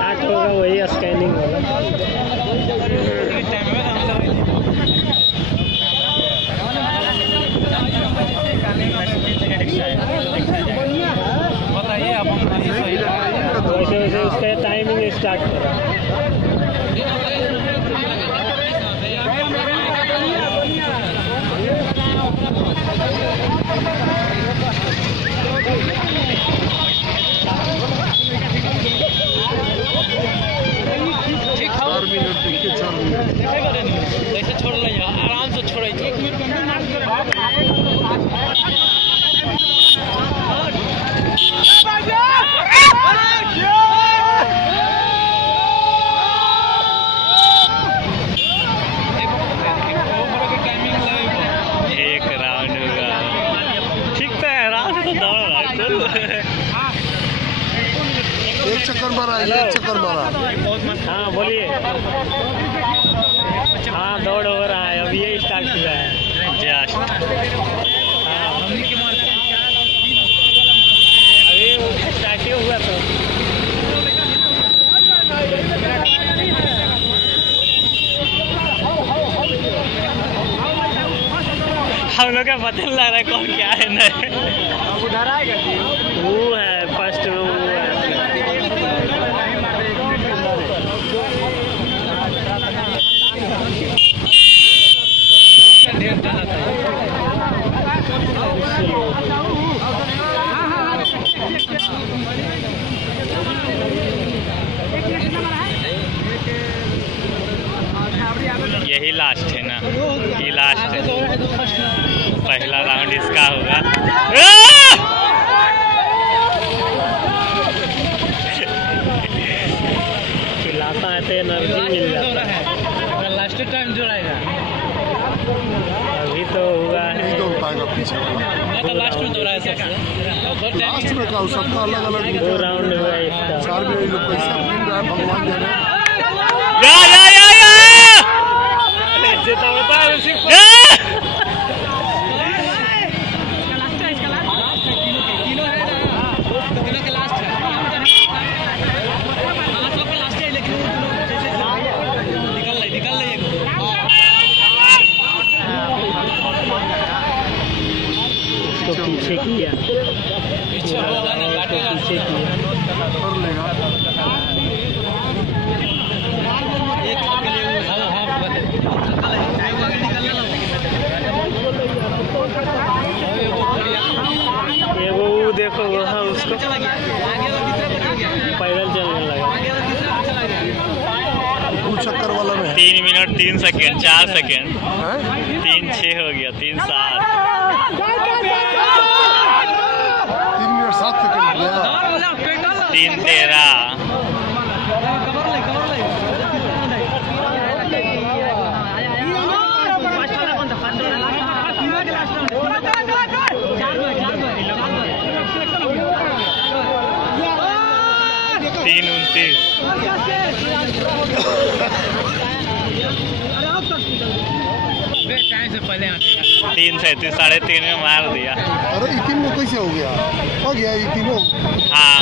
Start होगा वही scanning होगा। बताइए आप वैसे वैसे उसका टाइमिंग स्टार्ट होगा। ऐसे छोड़ लीजिए, आराम से छोड़े। एक राउंड होगा, ठीक है, आराम से तो दौड़ रहा है। एक चक्कर मारा, एक चक्कर मारा। हाँ बोलिए। हाँ दौड़ हो रहा है, अब ये स्टार्ट हुआ है जस्ट। हाँ अभी स्टार्ट ही हुआ तो। हम लोग का पता नहीं लग रहा है कौन क्या है नहीं। वो है फर्स्ट में, वो है। यही लास्ट है ना, ये लास्ट है। पहला राउंड इसका होगा। खिलाता है तो एनर्जी मिल जाता है। लास्ट टाइम जोड़ाएगा, अभी तो हुआ है। नहीं दौड़ पाएगा पीछे वाला। मैं तो लास्ट में दौड़ा है सबसे। लास्ट में का सबका अलग अलग 2 राउंड हुआ इसका। 4 में लोग पैसा मिल रहा है, भगवान दे रहे हैं। पीछे किया, पीछे होगा ना, काटेगा। पीछे किया। कर लेगा। एगो वो देखो वहाँ उसको पैदल चलने लगा। 2 चक्कर वाला में 3 मिनट 3 सेकेंड 4 सेकेंड है। 3 6 हो गया, 3 7 3 मिनट 7 सेकंड हो गया। 3 13 3 29 टाइम से पहले 3 37 3:30 में मार दिया। अरे इतिन में कैसे हो गया? हो गया इतिन। हाँ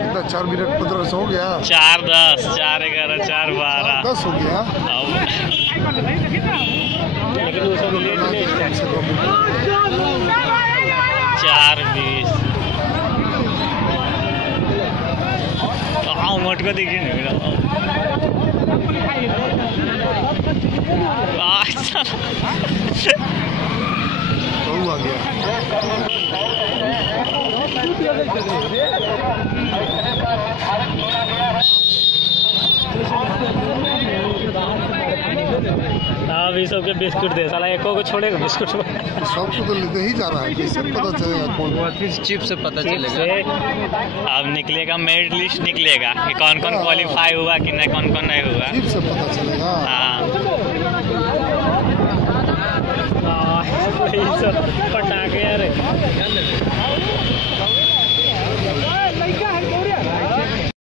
कितना 4 मिनट 15 से हो गया। 4 10 4 11 4 12 10 हो गया। लेकिन वो सब लेट नहीं स्टार्ट। 4 20 मोट को देखिए नहीं मेरा। तो आ गया। अब इस सबके बिस्कुट दे, साला एको को छोड़ेगा बिस्कुट। सबको तो लेते ही जा रहा है, कैसे पता चलेगा कौन? फिर चिप से पता चलेगा। अब निकलेगा, मेरिट लिस्ट निकलेगा कि कौन कौन क्वालिफाई हुआ कि नहीं, कौन कौन नहीं हुआ। चिप से पता चलेगा। हाँ पटाखे यार